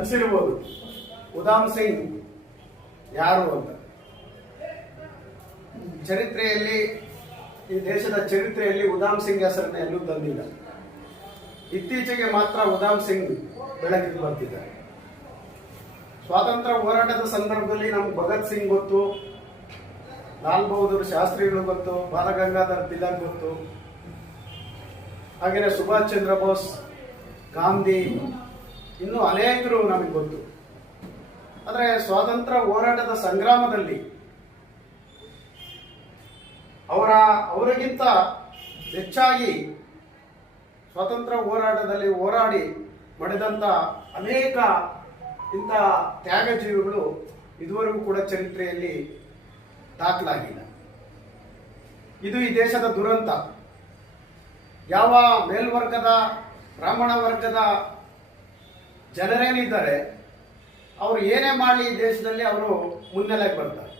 ಅನ್ಸಿರ್ಬೋದು ಉದಾಮ್ ಸಿಂಗ್ ಯಾರು ಅಂತ. ಚರಿತ್ರೆಯಲ್ಲಿ, ಈ ದೇಶದ ಚರಿತ್ರೆಯಲ್ಲಿ ಉದಾಮ್ ಸಿಂಗ್ ಹೆಸರನ್ನ ಎಲ್ಲೂ ತಂದಿಲ್ಲ. ಇತ್ತೀಚೆಗೆ ಮಾತ್ರ ಉದಾಮ್ ಸಿಂಗ್ ಬೆಳಕಿಗೆ ಬರ್ತಿದ್ದಾರೆ. ಸ್ವಾತಂತ್ರ್ಯ ಹೋರಾಟದ ಸಂದರ್ಭದಲ್ಲಿ ನಮ್ಗೆ ಭಗತ್ ಸಿಂಗ್ ಗೊತ್ತು, ಲಾಲ್ ಬಹದ್ದೂರ್ ಶಾಸ್ತ್ರಿಗಳು ಗೊತ್ತು, ಬಾಲಗಂಗಾಧರ್ ತಿಲಕ್ ಗೊತ್ತು. ಹಾಗೆಯೇ ಸುಭಾಷ್ ಚಂದ್ರ ಬೋಸ್, ಗಾಂಧಿ ಇನ್ನೂ ಅನೇಕರು ನಮಗೆ ಗೊತ್ತು. ಆದರೆ ಸ್ವಾತಂತ್ರ್ಯ ಹೋರಾಟದ ಸಂಗ್ರಾಮದಲ್ಲಿ ಅವರ, ಅವರಿಗಿಂತ ಹೆಚ್ಚಾಗಿ ಸ್ವಾತಂತ್ರ್ಯ ಹೋರಾಟದಲ್ಲಿ ಹೋರಾಡಿ ಪಡೆದಂಥ ಅನೇಕ ಇಂಥ ತ್ಯಾಗಜೀವಿಗಳು ಇದುವರೆಗೂ ಕೂಡ ಚರಿತ್ರೆಯಲ್ಲಿ ದಾಖಲಾಗಿಲ್ಲ. ಇದು ಈ ದೇಶದ ದುರಂತ. ಯಾವ ಮೇಲ್ವರ್ಗದ, ಬ್ರಾಹ್ಮಣ ವರ್ಗದ ಜನರೇನಿದ್ದಾರೆ, ಅವರು ಏನೇ ಮಾಡಲಿ ಈ ದೇಶದಲ್ಲಿ ಅವರು ಮುನ್ನೆಲೆಗೆ ಬರ್ತಾರೆ.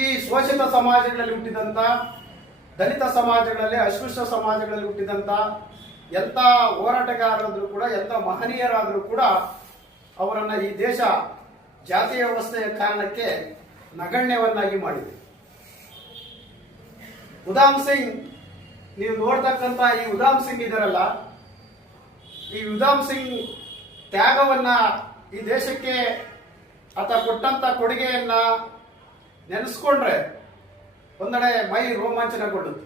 ಈ ಶೋಷಿತ ಸಮಾಜಗಳಲ್ಲಿ ಹುಟ್ಟಿದಂತ, ದಲಿತ ಸಮಾಜಗಳಲ್ಲಿ, ಅಸ್ಪೃಶ್ಯ ಸಮಾಜಗಳಲ್ಲಿ ಹುಟ್ಟಿದಂತ ಎಂತ ಹೋರಾಟಗಾರರಾದರೂ ಕೂಡ ಎಂತ ಮಹನೀಯರಾದರೂ ಕೂಡ ಅವರನ್ನ ಈ ದೇಶ ಜಾತಿ ವ್ಯವಸ್ಥೆಯ ಕಾರಣಕ್ಕೆ ನಗಣ್ಯವನ್ನಾಗಿ ಮಾಡಿದೆ. ಉದಾಮ್ ಸಿಂಗ್, ನೀವು ನೋಡ್ತಕ್ಕಂಥ ಈ ಉದಾಮ್ ಸಿಂಗ್ ಇದರಲ್ಲ ಈ ಉದಾಮ್ ಸಿಂಗ್ ತ್ಯಾಗವನ್ನ ಈ ದೇಶಕ್ಕೆ ಆತ ಕೊಟ್ಟಂತ ಕೊಡುಗೆಯನ್ನ ನೆನೆಸ್ಕೊಂಡ್ರೆ ಒಂದೆಡೆ ಮೈ ರೋಮಾಂಚನಗೊಳ್ಳುತ್ತೆ.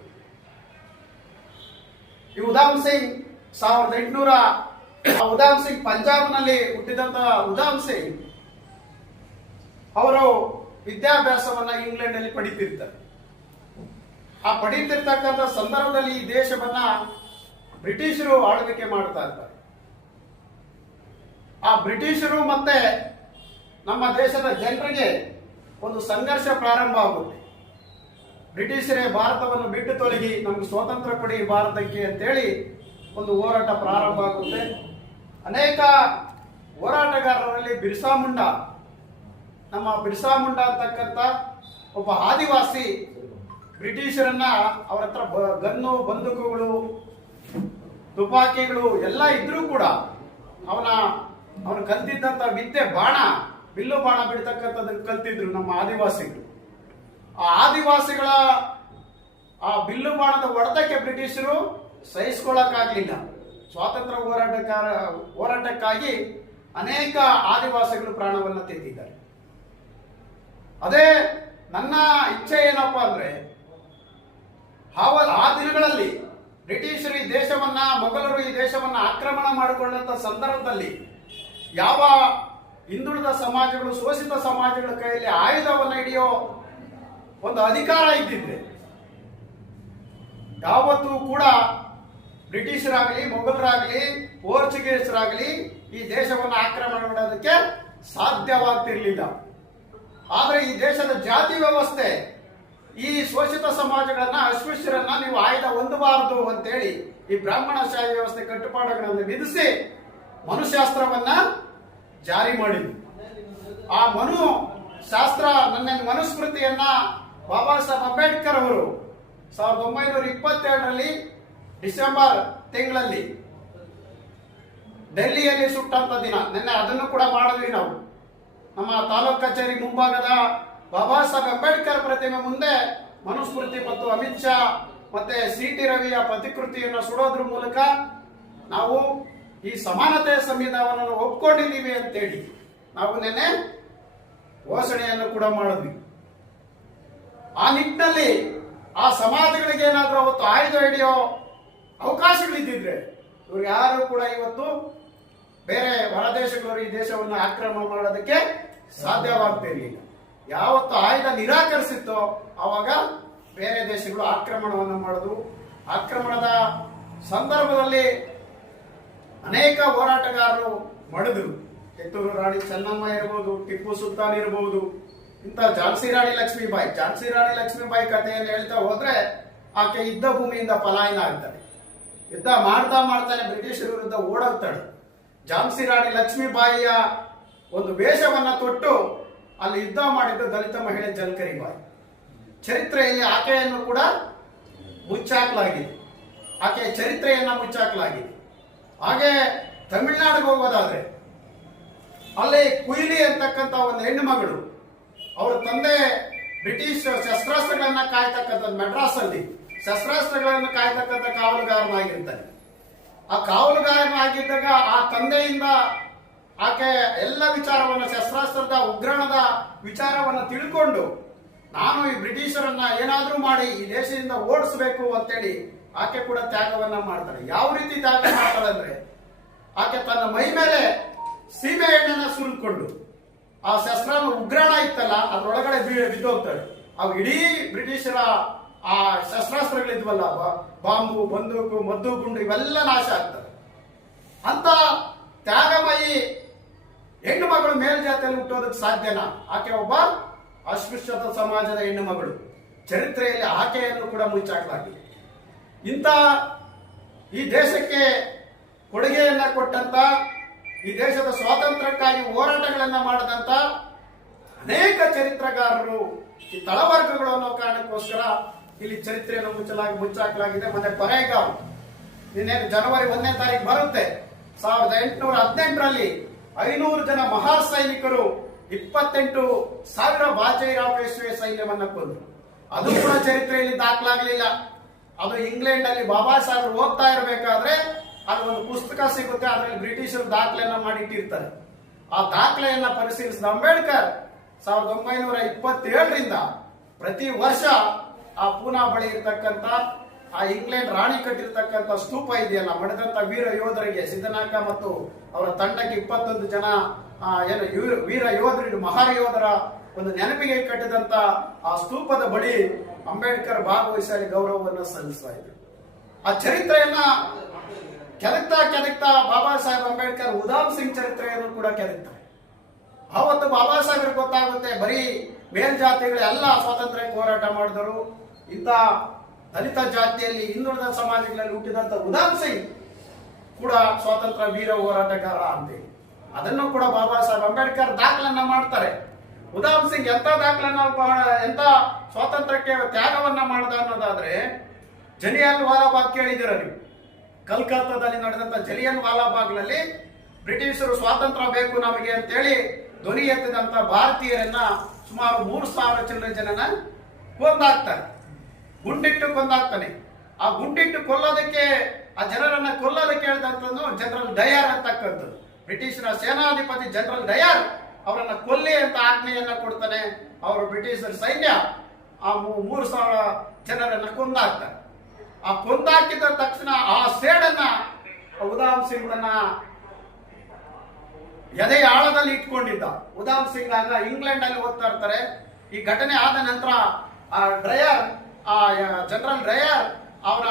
ಈ ಉದಾಮ್ ಸಿಂಗ್ ಸಾವಿರದ ಎಂಟುನೂರ ಉದಾಮ್ ಸಿಂಗ್ ಪಂಜಾಬ್ನಲ್ಲಿ ಹುಟ್ಟಿದಂತ ಉದಾಮ್ ಸಿಂಗ್ ಅವರು ವಿದ್ಯಾಭ್ಯಾಸವನ್ನ ಇಂಗ್ಲೆಂಡ್ ಅಲ್ಲಿ ಪಡಿತಿರ್ತಾರೆ. ಆ ಪಡೀತಿರ್ತಕ್ಕಂಥ ಸಂದರ್ಭದಲ್ಲಿ ಈ ದೇಶವನ್ನ ಬ್ರಿಟಿಷರು ಆಳ್ವಿಕೆ ಮಾಡ್ತಾ ಇರ್ತಾರೆ ಆ ಬ್ರಿಟಿಷರು ಮತ್ತೆ ನಮ್ಮ ದೇಶದ ಜನರಿಗೆ ಒಂದು ಸಂಘರ್ಷ ಪ್ರಾರಂಭ ಆಗುತ್ತೆ. ಬ್ರಿಟಿಷರೇ ಭಾರತವನ್ನು ಬಿಟ್ಟು ತೊಲಗಿ ನಮ್ಗೆ ಸ್ವಾತಂತ್ರ್ಯ ಕೊಡಿ ಭಾರತಕ್ಕೆ ಅಂತೇಳಿ ಒಂದು ಹೋರಾಟ ಪ್ರಾರಂಭ ಆಗುತ್ತೆ. ಅನೇಕ ಹೋರಾಟಗಾರರಲ್ಲಿ ಬಿರ್ಸಾ ಮುಂಡಾ. ನಮ್ಮ ಬಿರ್ಸಾ ಮುಂಡಾ ಅಂತಕ್ಕಂಥ ಒಬ್ಬ ಆದಿವಾಸಿ ಬ್ರಿಟಿಷರನ್ನ ಅವರ ಹತ್ರ ಬ- ಗನ್ನು, ಬಂದೂಕುಗಳು, ತುಪಾಕಿಗಳು ಎಲ್ಲ ಇದ್ರೂ ಕೂಡ ಅವನ ಅವನು ಕಲ್ತಿದ್ದಂತ ವಿದ್ಯೆ ಬಾಣ, ಬಿಲ್ಲು ಬಾಣ ಬಿಡ್ತಕ್ಕಂಥದ್ದನ್ನು ಕಲ್ತಿದ್ರು ನಮ್ಮ ಆದಿವಾಸಿಗಳು. ಆ ಆದಿವಾಸಿಗಳ ಆ ಬಿಲ್ಲು ಬಾಣದ ಹೊಡೆತಕ್ಕೆ ಬ್ರಿಟಿಷರು ಸಹಿಸ್ಕೊಳ್ಳಕ್ಕಾಗ್ಲಿಲ್ಲ. ಸ್ವಾತಂತ್ರ್ಯ ಹೋರಾಟಕಾರ, ಹೋರಾಟಕ್ಕಾಗಿ ಅನೇಕ ಆದಿವಾಸಿಗಳು ಪ್ರಾಣವನ್ನ ತೆಗೆದಿದ್ದಾರೆ. ಅದೇ ನನ್ನ ಇಚ್ಛೆ ಏನಪ್ಪಾ ಅಂದ್ರೆ ಆ ದಿನಗಳಲ್ಲಿ ಬ್ರಿಟಿಷರು ಈ ದೇಶವನ್ನ, ಮೊಘಲರು ಈ ದೇಶವನ್ನ ಆಕ್ರಮಣ ಮಾಡಿಕೊಂಡಂತ ಸಂದರ್ಭದಲ್ಲಿ ಯಾವ ಹಿಂದುಳಿದ ಸಮಾಜಗಳು, ಶೋಷಿತ ಸಮಾಜಗಳ ಕೈಯಲ್ಲಿ ಆಯುಧವನ್ನು ಹಿಡಿಯೋ ಒಂದು ಅಧಿಕಾರ ಇದ್ದಿದ್ರೆ, ಯಾವತ್ತೂ ಕೂಡ ಬ್ರಿಟಿಷರಾಗಲಿ, ಮೊಘಲರಾಗಲಿ, ಪೋರ್ಚುಗೀಸರಾಗಲಿ ಈ ದೇಶವನ್ನು ಆಕ್ರಮಣ ಮಾಡೋದಕ್ಕೆ ಸಾಧ್ಯವಾಗ್ತಿರ್ಲಿಲ್ಲ. ಆದರೆ ಈ ದೇಶದ ಜಾತಿ ವ್ಯವಸ್ಥೆ, ಈ ಶೋಷಿತ ಸಮಾಜಗಳನ್ನ, ಅಸ್ಪೃಶ್ಯರನ್ನ ನೀವು ಆಯ್ದ ಹೊಂದಬಾರದು ಅಂತೇಳಿ ಈ ಬ್ರಾಹ್ಮಣ ಶಾಹಿ ವ್ಯವಸ್ಥೆ ಕಟ್ಟುಪಾಡುಗಳನ್ನು ವಿಧಿಸಿ ಮನುಶಾಸ್ತ್ರವನ್ನ ಜಾರಿ ಮಾಡಿದ್ರು ಆ ಮನು ಶಾಸ್ತ್ರ ನನ್ನ ಮನುಸ್ಮೃತಿಯನ್ನ ಬಾಬಾ ಸಾಹೇಬ್ ಅಂಬೇಡ್ಕರ್ ಅವರು ಸಾವಿರದ ಒಂಬೈನೂರ ಇಪ್ಪತ್ತೆರಡರಲ್ಲಿ ಡಿಸೆಂಬರ್ ತಿಂಗಳಲ್ಲಿ ಡೆಲ್ಲಿಯಲ್ಲಿ ಸುಟ್ಟಂತ ದಿನ. ನಿನ್ನೆ ಅದನ್ನು ಕೂಡ ಮಾಡಿದ್ವಿ ನಾವು. ನಮ್ಮ ತಾಲೂಕ್ ಕಚೇರಿ ಮುಂಭಾಗದ ಬಾಬಾ ಸಾಹೇಬ್ ಅಂಬೇಡ್ಕರ್ ಪ್ರತಿಮೆ ಮುಂದೆ ಮನುಸ್ಮೃತಿ ಮತ್ತು ಅಮಿತ್ ಶಾ ಮತ್ತೆ ಸಿ ಟಿ ರವಿಯ ಪ್ರತಿಕೃತಿಯನ್ನು ಸುಡೋದ್ರ ಮೂಲಕ ನಾವು ಈ ಸಮಾನತೆ ಸಂವಿಧಾನವನ್ನು ಒಪ್ಕೊಂಡಿದ್ದೀವಿ ಅಂತೇಳಿ ನಾವು ನಿನ್ನೆ ಘೋಷಣೆಯನ್ನು ಕೂಡ ಮಾಡಿದ್ವಿ. ಆ ನಿಟ್ಟಿನಲ್ಲಿ ಆ ಸಮಾಜಗಳಿಗೆ ಏನಾದರೂ ಅವತ್ತು ಆಯುಧ ಹಿಡಿಯೋ ಅವಕಾಶಗಳಿದ್ದಿದ್ರೆ ಇವ್ರು ಯಾರು ಕೂಡ ಇವತ್ತು ಬೇರೆ ಹೊರದೇಶಗಳವರು ಈ ದೇಶವನ್ನು ಆಕ್ರಮಣ ಮಾಡೋದಕ್ಕೆ ಸಾಧ್ಯವಾಗ್ತಿರ್ಲಿಲ್ಲ ಯಾವತ್ತು ಆಯುಧ ನಿರಾಕರಿಸಿತ್ತೋ ಆವಾಗ ಬೇರೆ ದೇಶಗಳು ಆಕ್ರಮಣವನ್ನು ಮಾಡೋದು. ಆಕ್ರಮಣದ ಸಂದರ್ಭದಲ್ಲಿ ಅನೇಕ ಹೋರಾಟಗಾರರು ಮಡಿದ್ರು. ಕಿತ್ತೂರು ರಾಣಿ ಚೆನ್ನಮ್ಮ ಇರಬಹುದು ಟಿಪ್ಪು ಸುಲ್ತಾನ್ ಇರಬಹುದು ಇಂಥ ಝಾನ್ಸಿ ರಾಣಿ ಲಕ್ಷ್ಮೀಬಾಯಿ, ಝಾನ್ಸಿ ರಾಣಿ ಲಕ್ಷ್ಮೀಬಾಯಿ ಕಥೆಯನ್ನು ಹೇಳ್ತಾ ಹೋದ್ರೆ ಆಕೆ ಯುದ್ಧ ಭೂಮಿಯಿಂದ ಪಲಾಯನ ಆಗ್ತಾಳೆ. ಯುದ್ಧ ಮಾಡ್ತಾ ಮಾಡ್ತಾನೆ ಬ್ರಿಟಿಷರ ವಿರುದ್ಧ ಓಡೋಗ್ತಾಳೆ ಝಾನ್ಸಿ ರಾಣಿ ಲಕ್ಷ್ಮೀಬಾಯಿಯ ಒಂದು ವೇಷವನ್ನ ತೊಟ್ಟು ಅಲ್ಲಿ ಯುದ್ಧ ಮಾಡಿದ್ದು ದಲಿತ ಮಹಿಳೆ ಜಲ್ಕರಿ ಬಾಯಿ ಚರಿತ್ರೆಯಲ್ಲಿ ಆಕೆಯನ್ನು ಕೂಡ ಮುಚ್ಚಾಕಲಾಗಿದೆ. ಆಕೆಯ ಚರಿತ್ರೆಯನ್ನ ಮುಚ್ಚಾಕಲಾಗಿದೆ. ಹಾಗೆ ತಮಿಳುನಾಡಿಗೆ ಹೋಗೋದಾದ್ರೆ, ಅಲ್ಲಿ ಕುಯಿಲಿ ಅಂತಕ್ಕಂಥ ಒಂದು ಹೆಣ್ಣು ಮಗಳು, ಅವರ ತಂದೆ ಬ್ರಿಟಿಷ್ ಶಸ್ತ್ರಾಸ್ತ್ರಗಳನ್ನ ಕಾಯ್ತಕ್ಕಂಥ ಮೆಡ್ರಾಸ್ ಅಲ್ಲಿ ಶಸ್ತ್ರಾಸ್ತ್ರಗಳನ್ನು ಕಾಯ್ತಕ್ಕಂಥ ಕಾವಲುಗಾರನಾಗಿರ್ತಾನೆ. ಆ ಕಾವಲುಗಾರನಾಗಿದ್ದಾಗ ಆ ತಂದೆಯಿಂದ ಆಕೆ ಎಲ್ಲ ವಿಚಾರವನ್ನ, ಶಸ್ತ್ರಾಸ್ತ್ರದ ಉಗ್ರಣದ ವಿಚಾರವನ್ನ ತಿಳ್ಕೊಂಡು, ನಾನು ಈ ಬ್ರಿಟಿಷರನ್ನ ಏನಾದರೂ ಮಾಡಿ ಈ ದೇಶದಿಂದ ಓಡಿಸ್ಬೇಕು ಅಂತೇಳಿ ಆಕೆ ಕೂಡ ತ್ಯಾಗವನ್ನ ಮಾಡ್ತಾಳೆ. ಯಾವ ರೀತಿ ತ್ಯಾಗ ಮಾಡ್ತಾಳೆ ಅಂದ್ರೆ, ಆಕೆ ತನ್ನ ಮೈ ಮೇಲೆ ಸೀಮೆ ಎಣ್ಣೆನ ಸುರಿದುಕೊಂಡು ಆ ಶಸ್ತ್ರನ ಉಗ್ರಾಣ ಇತ್ತಲ್ಲ, ಅದ್ರೊಳಗಡೆ ಬಿದ್ದೋಗ್ತಾಳೆ ಅವು ಇಡೀ ಬ್ರಿಟಿಷರ ಆ ಶಸ್ತ್ರಾಸ್ತ್ರಗಳಿದ್ವಲ್ಲ ಬಾಂಬು, ಬಂದೂಕು, ಮದ್ದು, ಗುಂಡು, ಇವೆಲ್ಲ ನಾಶ ಆಗ್ತವೆ. ಅಂತ ತ್ಯಾಗಮಯಿ ಹೆಣ್ಣು ಮಗಳು ಮೇಲ್ಜಾತಿಯಲ್ಲಿ ಹುಟ್ಟೋದಕ್ಕೆ ಸಾಧ್ಯನಾ? ಆಕೆ ಒಬ್ಬ ಅಸ್ಪೃಶ್ಯತ ಸಮಾಜದ ಹೆಣ್ಣು ಮಗಳು. ಚರಿತ್ರೆಯಲ್ಲಿ ಆಕೆಯನ್ನು ಕೂಡ ಮುಚ್ಚಾಕಲಾಗಿದೆ. ಇಂಥ ಈ ದೇಶಕ್ಕೆ ಕೊಡುಗೆಯನ್ನ ಕೊಟ್ಟಂತ, ಈ ದೇಶದ ಸ್ವಾತಂತ್ರ್ಯಕ್ಕಾಗಿ ಹೋರಾಟಗಳನ್ನ ಮಾಡಿದಂತ ಅನೇಕ ಚರಿತ್ರಕಾರರು ಈ ತಳವರ್ಗಗಳು ಅನ್ನೋ ಕಾರಣಕ್ಕೋಸ್ಕರ ಇಲ್ಲಿ ಚರಿತ್ರೆಯನ್ನು ಮುಚ್ಚಲಾಗಿ, ಮುಚ್ಚಾಕಲಾಗಿದೆ. ಮತ್ತೆ ಕೊರೆಗಾಂವ್. ನಿನ್ನೆ ಜನವರಿ ಒಂದನೇ ತಾರೀಕು ಬರುತ್ತೆ. ಸಾವಿರದ ಎಂಟುನೂರ ಹದಿನೆಂಟರಲ್ಲಿ ಐನೂರು ಜನ ಮಹಾ ಸೈನಿಕರು ಇಪ್ಪತ್ತೆಂಟು ಸಾವಿರ ಬಾಜೈರಾವ್ ಪೇಶ್ವೆ ಸೈನ್ಯವನ್ನ ಕೊಂದರು. ಅದು ಕೂಡ ಚರಿತ್ರೆಯಲ್ಲಿ ದಾಖಲಾಗಲಿಲ್ಲ. ಅದು ಇಂಗ್ಲೆಂಡ್ ಅಲ್ಲಿ ಬಾಬಾ ಸಾಹೇಬ್ ಓದ್ತಾ ಇರಬೇಕಾದ್ರೆ ಅಲ್ಲಿ ಒಂದು ಪುಸ್ತಕ ಸಿಗುತ್ತೆ, ಅದರಲ್ಲಿ ಬ್ರಿಟಿಷರು ದಾಖಲೆಯನ್ನ ಮಾಡಿಟ್ಟಿರ್ತಾರೆ. ಆ ದಾಖಲೆಯನ್ನ ಪರಿಶೀಲಿಸಿದ ಅಂಬೇಡ್ಕರ್ ಸಾವಿರದ ಒಂಬೈನೂರ ಇಪ್ಪತ್ತೇಳರಿಂದ ಪ್ರತಿ ವರ್ಷ ಆ ಪೂನಾ ಬಳಿ ಇರತಕ್ಕಂತ ಆ ಇಂಗ್ಲೆಂಡ್ ರಾಣಿ ಕಟ್ಟಿರ್ತಕ್ಕಂಥ ಸ್ತೂಪ ಇದೆಯಲ್ಲ, ಮಡಿದಂತ ವೀರ ಯೋಧರಿಗೆ ಸಿದ್ದನಾಕ ಮತ್ತು ಅವರ ತಂಡಕ್ಕೆ ಇಪ್ಪತ್ತೊಂದು ಜನ ಏನು, ವೀರ- ಯೋಧರು ಮಹಾರ ಯೋಧರ ಒಂದು ನೆನಪಿಗೆ ಕಟ್ಟಿದಂತ ಆ ಸ್ತೂಪದ ಬಳಿ ಅಂಬೇಡ್ಕರ್ ಭಾಗವಹಿಸಲಿ ಗೌರವವನ್ನು ಸಲ್ಲಿಸ್ತಾ ಇದ್ರು. ಆ ಚರಿತ್ರೆಯನ್ನ ಕೆದಕ್ತಾ ಕೆದಕ್ತಾ ಬಾಬಾ ಸಾಹೇಬ್ ಅಂಬೇಡ್ಕರ್ ಉದಾಮ್ ಸಿಂಗ್ ಚರಿತ್ರೆಯನ್ನು ಕೂಡ ಕೆದಕ್ತಾರೆ. ಆವತ್ತು ಬಾಬಾ ಸಾಹೇಬ್ರಿಗೆ ಗೊತ್ತಾಗುತ್ತೆ, ಬರೀ ಮೇಲ್ಜಾತಿಗಳೆಲ್ಲ ಸ್ವಾತಂತ್ರ್ಯ ಹೋರಾಟ ಮಾಡಿದರು ಇಂಥ ದಲಿತ ಜಾತಿಯಲ್ಲಿ, ಹಿಂದುಳಿದ ಸಮಾಜಗಳಲ್ಲಿ ಹುಟ್ಟಿದಂತ ಉದಾಮ್ ಸಿಂಗ್ ಕೂಡ ಸ್ವಾತಂತ್ರ್ಯ ವೀರ ಹೋರಾಟಗಾರ ಅಂತೇಳಿ. ಅದನ್ನು ಕೂಡ ಬಾಬಾ ಸಾಹೇಬ್ ಅಂಬೇಡ್ಕರ್ ದಾಖಲನ್ನ ಮಾಡ್ತಾರೆ. ಉದಾಮ್ ಸಿಂಗ್ ಎಂತ ದಾಖಲನ್ನ ಮಾ- ಎಂತ ಸ್ವಾತಂತ್ರ್ಯಕ್ಕೆ ತ್ಯಾಗವನ್ನ ಮಾಡ್ದ ಅನ್ನೋದಾದ್ರೆ ಜಲಿಯನ್ ವಾಲಾಬಾಗ್ ಕೇಳಿದಿರ ನೀವು? ಕಲ್ಕತ್ತಾದಲ್ಲಿ ನಡೆದಂತ ಜಲಿಯನ್ ವಾಲಾಬಾಗ್ನಲ್ಲಿ ಬ್ರಿಟಿಷರು ಸ್ವಾತಂತ್ರ್ಯ ಬೇಕು ನಮಗೆ ಅಂತೇಳಿ ಧ್ವನಿ ಎತ್ತಿದಂತ ಭಾರತೀಯರನ್ನ ಸುಮಾರು ಮೂರು ಸಾವಿರ ಚಿಲ್ಲರೆ ಜನನ ಕೊಂದಾಕ್ತಾರೆ. ಗುಂಡಿಟ್ಟು ಕೊಂದಾಗ್ತಾನೆ ಆ ಗುಂಡಿಟ್ಟು ಕೊಲ್ಲೋದಕ್ಕೆ, ಆ ಜನರನ್ನ ಕೊಲ್ಲೋದಕ್ಕೆ ಹೇಳಿದಂಥದ್ದು ಜನರಲ್ ದಯಾರ್ ಅಂತಕ್ಕಂಥದ್ದು. ಬ್ರಿಟಿಷರ ಸೇನಾಧಿಪತಿ ಜನರಲ್ ಡಯರ್. ಅವರನ್ನ ಕೊಲ್ಲಿ ಅಂತ ಆಜ್ಞೆಯನ್ನ ಕೊಡ್ತಾನೆ ಅವರು ಬ್ರಿಟಿಷರ ಸೈನ್ಯ. ಆ ಮೂರು ಸಾವಿರ ಜನರನ್ನ ಕೊಂದಾಕ್ತಾರೆ. ಆ ಕೊಂದಾಕಿದ ತಕ್ಷಣ ಆ ಸೇಡನ್ನ ಉದಾಮ್ ಸಿಂಗ್ನ ಎದೆ ಆಳದಲ್ಲಿ ಇಟ್ಕೊಂಡಿದ್ದ. ಉದಾಮ್ ಸಿಂಗ್ ಆಗ ಇಂಗ್ಲೆಂಡ್ ಅಲ್ಲಿ ಓದ್ತಾ ಇರ್ತಾರೆ. ಈ ಘಟನೆ ಆದ ನಂತರ ಆ ಡ್ರಯರ್, ಆ ಜನರಲ್ ಡ್ರಯರ್ ಅವನ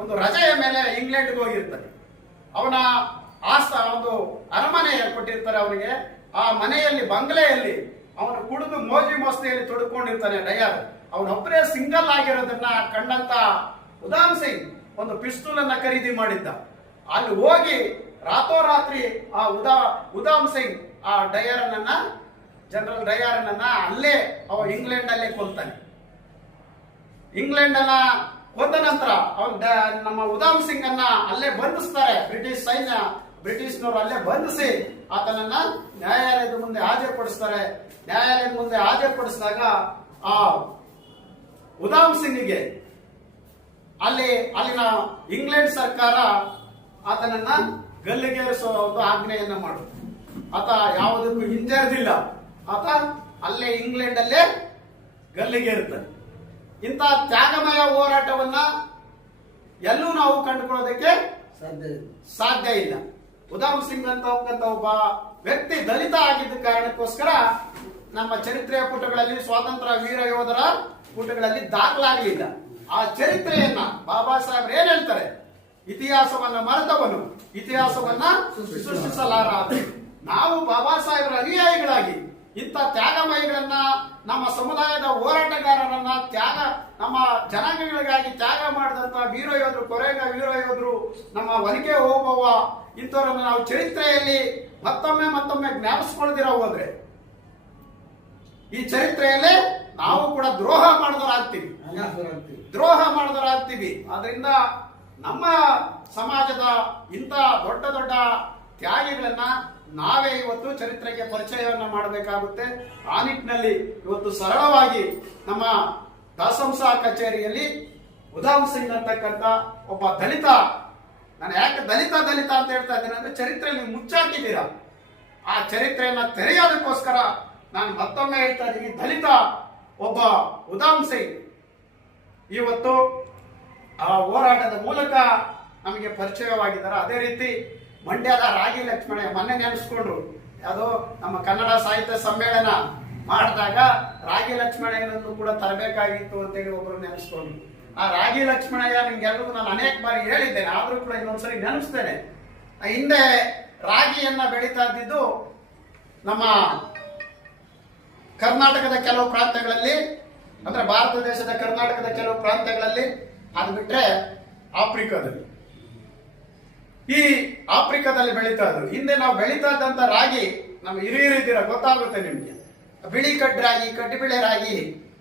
ಒಂದು ರಜೆಯ ಮೇಲೆ ಇಂಗ್ಲೆಂಡ್ಗೆ ಹೋಗಿರ್ತಾನೆ. ಅವನ ಆಸ್ತ ಒಂದು ಕೊಟ್ಟಿರ್ತಾರೆ ಅವನಿಗೆ. ಆ ಮನೆಯಲ್ಲಿ, ಬಂಗ್ಲೆಯಲ್ಲಿ ಅವನು ಕುಡಿದು ಮೋಜಿ ಮೋಸ್ತಿಯಲ್ಲಿ ತೊಡ್ಕೊಂಡಿರ್ತಾನೆ ಡಯರ್. ಅವನೊಬ್ಬರೇ ಸಿಂಗಲ್ ಆಗಿರೋದನ್ನ ಕಂಡಂತ ಉದಾಮ್ ಸಿಂಗ್ ಒಂದು ಪಿಸ್ತೂಲ್ ಅನ್ನ ಖರೀದಿ ಮಾಡಿದ್ದ. ಅಲ್ಲಿ ಹೋಗಿ ರಾತ್ರೋರಾತ್ರಿ ಆ ಉದಾ, ಉದಾಮ್ ಸಿಂಗ್ ಆ ಡಯರ್ ಅನ್ನ ಜನರಲ್ ಡಯರ್ ಅನ್ನ ಅಲ್ಲೇ ಅವ ಇಂಗ್ಲೆಂಡ್ ಅಲ್ಲೇ ಕೊಲ್ತಾನೆ. ಇಂಗ್ಲೆಂಡ್ ಅನ್ನ ಕೊಂದ ನಂತರ ಅವನ್ ನಮ್ಮ ಉದಾಮ್ ಸಿಂಗ್ ಅನ್ನ ಅಲ್ಲೇ ಬಂಧಿಸ್ತಾರೆ. ಬ್ರಿಟಿಷ್ ಸೈನ್ಯ ಬ್ರಿಟಿಷ್ನವರು ಅಲ್ಲೇ ಬಂಧಿಸಿ ಆತನನ್ನ ನ್ಯಾಯಾಲಯದ ಮುಂದೆ ಹಾಜರುಪಡಿಸ್ತಾರೆ. ನ್ಯಾಯಾಲಯದ ಮುಂದೆ ಹಾಜರುಪಡಿಸಿದಾಗ ಆ ಉದಾಮ್ ಸಿಂಗ್ಗೆ ಅಲ್ಲಿ ಅಲ್ಲಿನ ಇಂಗ್ಲೆಂಡ್ ಸರ್ಕಾರ ಆತನನ್ನ ಗಲ್ಲಿಗೇರಿಸುವ ಒಂದು ಆಜ್ಞೆಯನ್ನ ಮಾಡು. ಆತ ಯಾವುದಕ್ಕೂ ಹಿಂಜರಿದಿಲ್ಲ ಆತ ಅಲ್ಲೇ ಇಂಗ್ಲೆಂಡ್ ಅಲ್ಲೇ ಗಲ್ಲಿಗೇರುತ್ತಾನೆ. ಇಂಥ ತ್ಯಾಗಮಯ ಹೋರಾಟವನ್ನ ಎಲ್ಲೂ ನಾವು ಕಂಡುಕೊಳ್ಳೋದಕ್ಕೆ ಸಾಧ್ಯ ಇಲ್ಲ. ಉದಾಮ್ ಸಿಂಗ್ ಅಂತ ಒಬ್ಬ ವ್ಯಕ್ತಿ ದಲಿತ ಆಗಿದ್ದ ಕಾರಣಕ್ಕೋಸ್ಕರ ನಮ್ಮ ಚರಿತ್ರೆಯ ಪುಟಗಳಲ್ಲಿ ಸ್ವಾತಂತ್ರ್ಯ ವೀರ ಯೋಧರ ಪುಟಗಳಲ್ಲಿ ದಾಖಲಾಗಲಿಲ್ಲ ಆ ಚರಿತ್ರೆಯನ್ನ ಬಾಬಾ ಸಾಹೇಬ್ರು ಏನ್ ಹೇಳ್ತಾರೆ ಇತಿಹಾಸವನ್ನ ಮರೆತವನು, ಇತಿಹಾಸವನ್ನ ಸೃಷ್ಟಿಸಲಾರ. ನಾವು ಬಾಬಾ ಸಾಹೇಬರ ಅನುಯಾಯಿಗಳಾಗಿ ಇಂಥ ತ್ಯಾಗಮಯಿಗಳನ್ನ ನಮ್ಮ ಸಮುದಾಯದ ಹೋರಾಟಗಾರರನ್ನ ತ್ಯಾಗ, ನಮ್ಮ ಜನಾಂಗಗಳಿಗಾಗಿ ತ್ಯಾಗ ಮಾಡಿದಂತ ವೀರ ಯೋಧರು, ಕೊರೆಗ ವೀರ ಯೋಧರು, ನಮ್ಮ ಒನಕೆ ಹೋಗುವ ಇಂಥವ್ರನ್ನ ನಾವು ಚರಿತ್ರೆಯಲ್ಲಿ ಮತ್ತೊಮ್ಮೆ ಮತ್ತೊಮ್ಮೆ ಜ್ಞಾಪಿಸ್ಕೊಳ್ದಿರ ಹೋದ್ರೆ, ಈ ಚರಿತ್ರೆಯಲ್ಲಿ ನಾವು ಕೂಡ ದ್ರೋಹ ಮಾಡಿದವರಾಗ್ತೀವಿ. ದ್ರೋಹ ಮಾಡಿದವರಾಗ್ತೀವಿ. ಆದ್ರಿಂದ ನಮ್ಮ ಸಮಾಜದ ಇಂಥ ದೊಡ್ಡ ದೊಡ್ಡ ತ್ಯಾಗಿಗಳನ್ನ ನಾವೇ ಇವತ್ತು ಚರಿತ್ರೆಗೆ ಪರಿಚಯವನ್ನ ಮಾಡಬೇಕಾಗುತ್ತೆ. ಆ ನಿಟ್ಟಿನಲ್ಲಿ ಇವತ್ತು ಸರಳವಾಗಿ ನಮ್ಮ ದಾಸಂಸ ಕಚೇರಿಯಲ್ಲಿ ಉಧಾಮ್ ಸಿಂಗ್ ಅಂತಕ್ಕಂಥ ಒಬ್ಬ ದಲಿತ, ನಾನು ಯಾಕೆ ದಲಿತ ದಲಿತ ಅಂತ ಹೇಳ್ತಾ ಇದ್ದೇನೆ ಅಂದ್ರೆ ಚರಿತ್ರೆಯಲ್ಲಿ ಮುಚ್ಚಾಕಿದ್ದೀರಾ? ಆ ಚರಿತ್ರೆಯನ್ನ ತೆರೆಯೋದಕ್ಕೋಸ್ಕರ ನಾನು ಮತ್ತೊಮ್ಮೆ ಹೇಳ್ತಾ ಇದ್ದೀನಿ ದಲಿತ ಒಬ್ಬ ಉಧಾಮ್ ಸಿಂಗ್ ಇವತ್ತು ಆ ಹೋರಾಟದ ಮೂಲಕ ನಮಗೆ ಪರಿಚಯವಾಗಿದ್ದಾರೆ. ಅದೇ ರೀತಿ ಮಂಡ್ಯದ ರಾಗಿ ಲಕ್ಷ್ಮಣ ಮೊನ್ನೆ ನೆನೆಸ್ಕೊಂಡ್ರು. ಅದು ನಮ್ಮ ಕನ್ನಡ ಸಾಹಿತ್ಯ ಸಮ್ಮೇಳನ ಮಾಡಿದಾಗ ರಾಗಿ ಲಕ್ಷ್ಮಣಯ್ಯನನ್ನು ಕೂಡ ತರಬೇಕಾಗಿತ್ತು ಅಂತೇಳಿ ಒಬ್ರು ನೆನೆಸ್ಕೊಂಡ್ರು. ಆ ರಾಗಿ ಲಕ್ಷ್ಮಣಯ್ಯ ನಿಮ್ಗೆಲ್ರಿಗೂ ನಾನು ಅನೇಕ ಬಾರಿ ಹೇಳಿದ್ದೇನೆ, ಆದರೂ ಕೂಡ ಇನ್ನೊಂದ್ಸರಿ ನೆನೆಸ್ತೇನೆ ಹಿಂದೆ ರಾಗಿಯನ್ನ ಬೆಳೀತಾ ಇದ್ದಿದ್ದು ನಮ್ಮ ಕರ್ನಾಟಕದ ಕೆಲವು ಪ್ರಾಂತ್ಯಗಳಲ್ಲಿ, ಅಂದ್ರೆ ಭಾರತ ದೇಶದ ಕರ್ನಾಟಕದ ಕೆಲವು ಪ್ರಾಂತ್ಯಗಳಲ್ಲಿ ಅದು ಬಿಟ್ರೆ ಆಫ್ರಿಕಾದಲ್ಲಿ. ಈ ಆಫ್ರಿಕಾದಲ್ಲಿ ಬೆಳೀತಾ ಇದ್ರು ಹಿಂದೆ ನಾವು ಬೆಳೀತಾ ಇದ್ದಂತ ರಾಗಿ ನಮ್ಮ ಹಿರಿಯರಿದ್ದೀರ ಗೊತ್ತಾಗುತ್ತೆ ನಿಮ್ಗೆ. ಬಿಳಿ ಕಡ್ ರಾಗಿ ಕಡ್ಡಿಬಿಳೆ ರಾಗಿ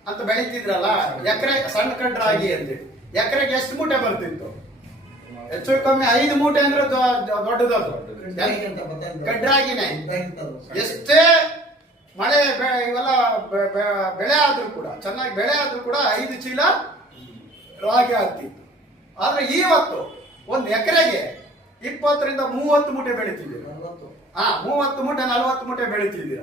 ಅಂತ ಬೆಳೀತಿದ್ರಲ್ಲ, ಎಕರೆ ಸಣ್ಣ ಕಡ್ ರಾಗಿ ಅಂತ ಎಕರೆಗೆ ಎಷ್ಟು ಮೂಟೆ ಬರ್ತಿತ್ತು? ಹೆಚ್ಚು ಕಮ್ಮಿ ಐದು ಮೂಟೆ ಅಂದ್ರೆ ದೊಡ್ಡದದು. ಕಡ್ರಾಗಿನೇ ಎಷ್ಟೇ ಮಳೆ ಇವೆಲ್ಲ ಬೆಳೆ ಆದ್ರೂ ಕೂಡ, ಚೆನ್ನಾಗಿ ಬೆಳೆ ಆದ್ರೂ ಕೂಡ ಐದು ಚೀಲ ರಾಗಿ ಆಗ್ತಿತ್ತು. ಆದ್ರೆ ಇವತ್ತು ಒಂದು ಎಕರೆಗೆ ಇಪ್ಪತ್ತರಿಂದ ಮೂವತ್ತು ಮೂಟೆ ಬೆಳಿತಿದ್ದೀರಾ? ಹಾ ಮೂವತ್ತು ಮೂಟೆ ನಲವತ್ತು ಮೂಟೆ ಬೆಳಿತಿದ್ದೀರ?